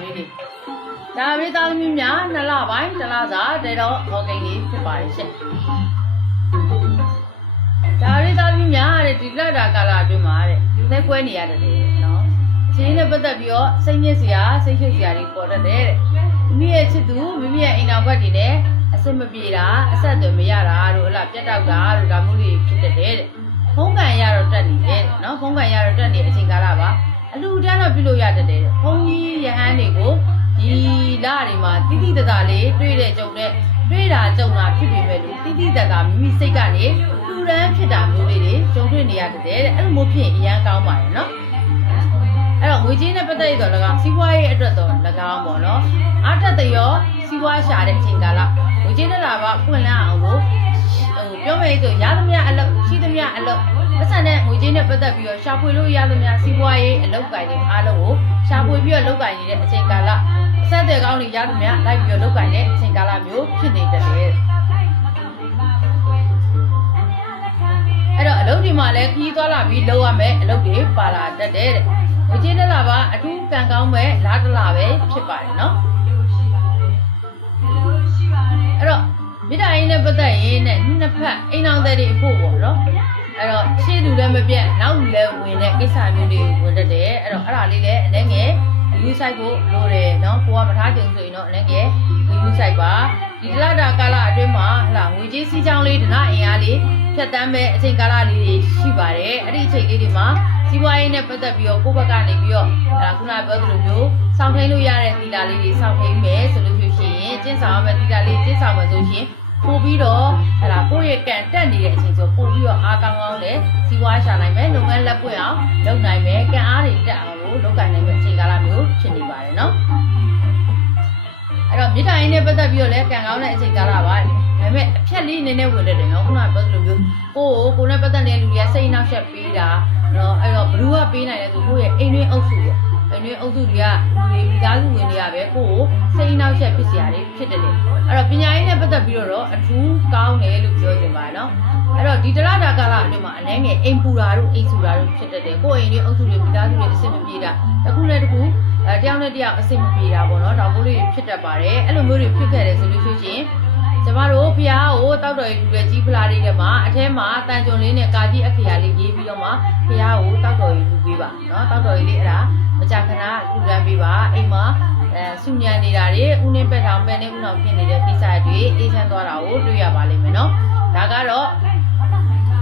လေးဒါပြီးသားသမီးများ2လပိုင်း1လစာတဲတော့ဟောကိန်းလေးဖြစ်ပါတယ်ရှင်ဒါပြီးသားသမီးများတဲ့ဒီလက်တာကာလအတွင်းမှာတဲ့လက်ကွဲနေရတယ်နော်အချင်းနဲ့ပတ်သက်ပြီးတော့စိတ်ညစ်စရာစိတ်ရှုပ်စရာတွေပေါ်တတ်တယ်တဲ့မိမိရဲ့ချစ်သူမိမိရဲ့အိမ်တော်ဘက်တွေနဲ့အစစ်မပြေတာအဆက်အသွယ်မရတာတို့ဟလာပြတ်တောက်တာတို့ဒါမျိုးတွေဖြစ်တတ်တယ်တဲ့ဖုန်းကန်ရတော့တက်နေတယ်နော်ဖုန်းကန်ရတော့တက်နေအချိန်ကာလပါအလူတန်းတော့ပြုလို့ရတတ်တယ်ဖုန်းကြီးရဟန်းတွေကိုဒီလတွေမှာတိတိတသားလေးတွေ့တဲ့ကြုံတဲ့တွေ့တာကြုံတာဖြစ်ပေမဲ့လို့တိတိတသားမိမိစိတ်ကနေလူရန်ဖြစ်တာမျိုးလေးတွေကြုံတွေ့နေရတတ်တယ်တဲ့အဲ့လိုမျိုးဖြစ်အရန်ကောင်းပါတယ်နော်အဲ့တော့ငွေကြေးနဲ့ပတ်သက်ရတော့၎င်းစီးပွားရေးအတွက်တော့၎င်းပေါ့နော်အားတက်တဲ့ရောစီးပွားရှာတဲ့အချိန်ကာလငွေကြေးနဲ့လာပါပွင့်လန်းအောင်လို့ပြောမယ်ဆိုရသမျှအလုပ်ရှိသမျှအလုပ်ပတ်စံနဲ့ငွေကြေးနဲ့ပတ်သက်ပြီးတော့ရှာဖွေလို့ရသမျှစီးပွားရေးအလုပ်ကိုင်တွေအားလုံးကိုရှာဖွေပြီးတော့လုပ်ကိုင်နေတဲ့အချိန်ကာလဆက်တဲ့ကောင်းတွေရသမျှလိုက်ပြီးတော့လုပ်ကိုင်တဲ့အချိန်ကာလမျိုးဖြစ်နေတတ်တယ်အဲ့တော့အလုပ်ဒီမှာလည်းခီးသွားလာပြီးလုပ်ရမယ်အလုပ်တွေပါလာတတ်တယ်တဲ့ငွေကြေးနဲ့လာပါအထူးကံကောင်းမဲ့လားတလားပဲဖြစ်ပါတယ်နော်အဲ့တော့မိသားစုနဲ့ပတ်သက်ရင်နဲ့နှစ်ဖက်အိမ်အောင်တဲ့တွေအဖို့ပေါ့နော်အဲ့တော့ရှေ့သူလည်းမပြတ်နောက်လူလည်းဝင်တဲ့ကိစ္စမျိုးတွေဝင်တတ်တယ်အဲ့တော့အဲ့ဒါလေးလည်းအနေငယ်ယူဆိုင်ဖို့လိုတယ်နော်ကိုကမထားချင်ဆိုရင်တော့အနေငယ်ယူဆိုင်ပါဒီလတာကာလအတွင်းမှာဟလာငွေကြေးစီးချောင်းလေးဒနာအင်အားလေးဖြတ်တန်းမဲ့အချိန်ကာလလေးတွေရှိပါတယ်အဲ့ဒီအချိန်လေးတွေမှာစီးပွားရေးနဲ့ပတ်သက်ပြီးတော့ကိုယ့်ဘက်ကနေပြီးတော့ခုနပြောသလိုမျိုးစောင့်ထိန်လို့ရတဲ့သီလာလေးတွေစောင့်ထိန်မယ်ဆိုလို့ရှိရင်ကျင့်ဆောင်ရမယ့်သီလာလေးကျင့်ဆောင်မယ်ဆိုရင်ပို့ပြီးတော့ကိုယ့်ရဲ့ကံတက်နေတဲ့အချိန်ဆိုပို့ပြီးတော့အားကောင်းကောင်းနဲ့စီးပွားရှာနိုင်မယ်လုပ်ငန်းလက်ပွင့်အောင်လုပ်နိုင်မယ်ကံအားတွေတက်အောင်လို့လုပ်ကိုင်နိုင်မယ့်အချိန်ကာလမျိုးဖြစ်နေပါတယ်နော်အဲ့တော့မြေတိုင်းနဲ့ပတ်သက်ပြီးတော့လည်းကံကောင်းတဲ့အချိန်ကာလပါဒါပေမဲ့အဖြတ်လေးနည်းနည်းဝင်တတ်တယ်နော်ခုနကပြောသလိုမျိုးကိုနဲ့ပတ်သက်တဲ့လူတွေကစိတ်နှောက်ယှက်ပေးတာနော်အဲ့တော့ဘလူးကပေးနိုင်တယ်ဆိုကိုယ့်ရဲ့အိမ်တွင်းအုပ်စုပေါ့အိမ်တွင်းအုပ်စုတွေကမိသားစုဝင်တွေကပဲကိုစိတ်နှောက်ယှက်ဖြစ်စရာတွေဖြစ်တယ်လေအဲ့တော့ပညာရေးနဲ့ပတ်သက်ပြီးတော့အထူးကောင်းတယ်လို့ပြောချင်ပါတယ်နော်အဲ့တော့ဒီတလတာကာလအတွင်းမှာအနေငယ်အိမ်ပူတာတို့အိမ်ဆူတာတို့ဖြစ်တတ်တယ်ကိုယ့်အိမ်တွင်းအုပ်စုတွေမိသားစုတွေအဆင်မပြေတာတစ်ခုနဲ့တစ်ခုတယောက်နဲ့တယောက်အဆင်မပြေတာပေါ့နော်ဒါမျိုးလေးဖြစ်တတ်ပါတယ်အဲ့လိုမျိုးတွေဖြစ်ခဲ့တယ်ဆိုလို့ရှိရင်ကျမတို့ဖျားကိုတောက်တော်ရီလူရဲ့ကြီးဖလားလေးထဲမှာအထဲမှာတန်ကြုံလေးနဲ့ကာကြီးအခရာလေးရေးပြီးတော့မှဖျားကိုတောက်တော်ရီလူပေးပါနော်တောက်တော်ရီလေးအဲ့ဒါမကြာခဏလူတန်းပေးပါအိမ်မှာစုညံနေတာတွေဦးနှင်းပက်ထောင်ပဲနဲ့ဦးနောက်ဖြစ်နေတဲ့ကိစ္စတွေအေးချမ်းသွားတာကိုတွေ့ရပါလိမ့်မယ်နော်ဒါကတော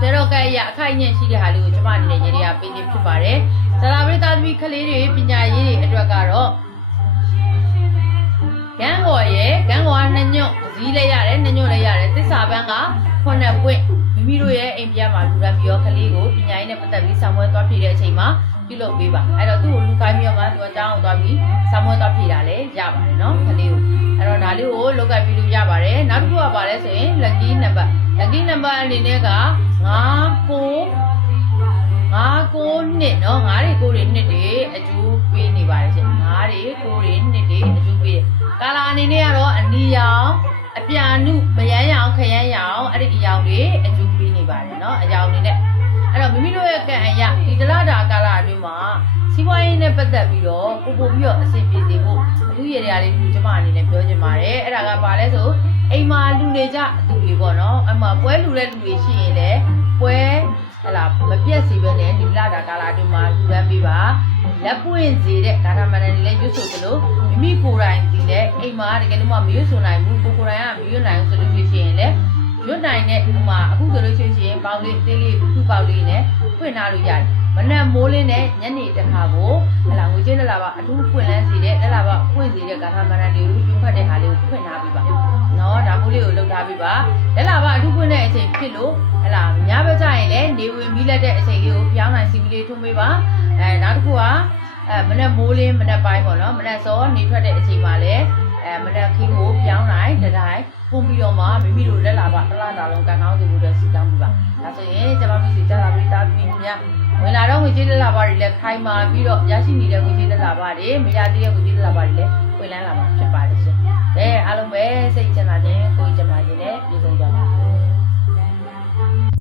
့တဲတော့ကဲရအခိုက်အညံ့ရှိတဲ့ဟာလေးကိုကျမအနေနဲ့ရေတွေကပေးခြင်းဖြစ်ပါတယ်သလာပရိသသမီးကလေးတွေပညာရေးတွေအတွက်ကတော့ဂန်းကော်ရဲ့ဂန်းကော်က2ညွန့်ဇီးလည်းရတယ်2ညွန့်လည်းရတယ်သစ္စာပန်းက9ပွင့်မိမိတို့ရဲ့အိမ်ပြမှာလူရမ်းပြီးတော့ကလေးကိုပညာရေးနဲ့ပတ်သက်ပြီးဆောင်မွဲသွားပြတဲ့အချိန်မှာပြုလုပ်ပေးပါအဲ့တော့သူ့ကိုလူကိုင်းပြီးတော့မှသူကတောင်းအောင်သွားပြီးဆောင်မွဲသွားပြတာလည်းရပါတယ်နော်ကလေးကိုအဲ့တော့ဒါလေးကိုလောက်ကပ်ပြီးလို့ရပါတယ်နောက်တစ်ခုကပါလဲဆိုရင် lucky number အနေနဲ့က9နှစ်နော်9တွေ9တွေနှစ်တွေအကျိုးပေးနေပါတယ်ရှင်9တွေ9တွေနှစ်တွေအကျိုးပေးကာလာအနေနဲ့ကတော့အနီရောင်အပြာနုမယမ်းရောင်ခရမ်းရောင်အဲ့ဒီအရောင်တွေအကျိုးပေးနေပါတယ်နော်အရောင်တွေနဲ့အဲ့တော့မိမိတို့ရဲ့ကံအရာဒီတလတာကာလအတွင်းမှာစီးပွားရေးနဲ့ပတ်သက်ပြီးတော့ပို့ပြီးတော့အဆင်ပြေစေဖို့အထူးရတရားလေးဒီကျမအနေနဲ့ပြောချင်ပါတယ်အဲ့ဒါကပါလဲဆိုအိမ်မှာလူနေကြသူတွေပေါ့နော်အမှပွဲလူတဲ့လူတွေရှိရင်လည်းပွဲဟလာမပြတ်စီပဲနဲ့ဒီလတာကာလအတွင်းမှာလူရမ်းပေးပါလက်ပွင့်စေတဲ့ဒါမှမဟုတ်လည်းရွတ်ဆိုသလိုမိမိကိုယ်တိုင်ဒီနဲ့အိမ်မှာတကယ်လို့မရွတ်ဆိုနိုင်ဘူးကိုယ်တိုင်ကမရွတ်နိုင်ဘူးဆိုလို့ရှိရင်လည်းရွတ်နိုင်တဲ့ဥမာအခုဆိုလို့ရှိရင်ပေါင်လေးသေးလေးခုပေါက်လေးနဲ့ဖွင့်ထားလို့ရတယ်မနက်မိုးလင်းနဲ့ညနေတစ်ခါကိုဟလာငွေကြေးလက်လာပါအထူးဖွင့်လန်းစေတဲ့လက်လာပါဖွင့်စေတဲ့ဂါထာမန္တန်တွေကိုယူဖတ်တဲ့ဟာလေးကိုဖွင့်ထားပြီးပါနော်ဒါမျိုးလေးကိုလုပ်ထားပြီးပါလက်လာပါအထူးဖွင့်တဲ့အချိန်ဖြစ်လို့ဟလာညဘက်ကျရင်လည်းနေဝင်ပြီးလက်တဲ့အချိန်လေးကိုပြောင်းနိုင်စီမီလေးထွန်းပေးပါနောက်တစ်ခုကမနက်မိုးလင်းမနက်ပိုင်းပေါ့နော်မနက်စောနေထွက်တဲ့အချိန်မှာလည်းမနက်ခင်းကိုပြောင်းနိုင်တတိုင်းပုံပြီးတော့မှမိမိတို့လက်လာပါတစ်လတာလုံးကန်ကောင်းစေဖို့အတွက်စီတောင်းပြီးပါဒါဆိုရင်ကျွန်တော်တို့စီကြလာပြီးသားပြီးများဝင်လာတော့ငွေကြေးလက်လာပါတွေလည်းခိုင်မာပြီးတော့ရရှိနေတဲ့ငွေကြေးလက်လာပါတွေမရသေးတဲ့ငွေကြေးလက်လာပါတွေလည်းဝင်လန်းလာမှာဖြစ်ပါတယ်ရှင်အားလုံးပဲစိတ်ချမ်းသာခြင်းကိုယ်ချမ်းသာခြင်းနဲ့ပြည့်စုံကြပါ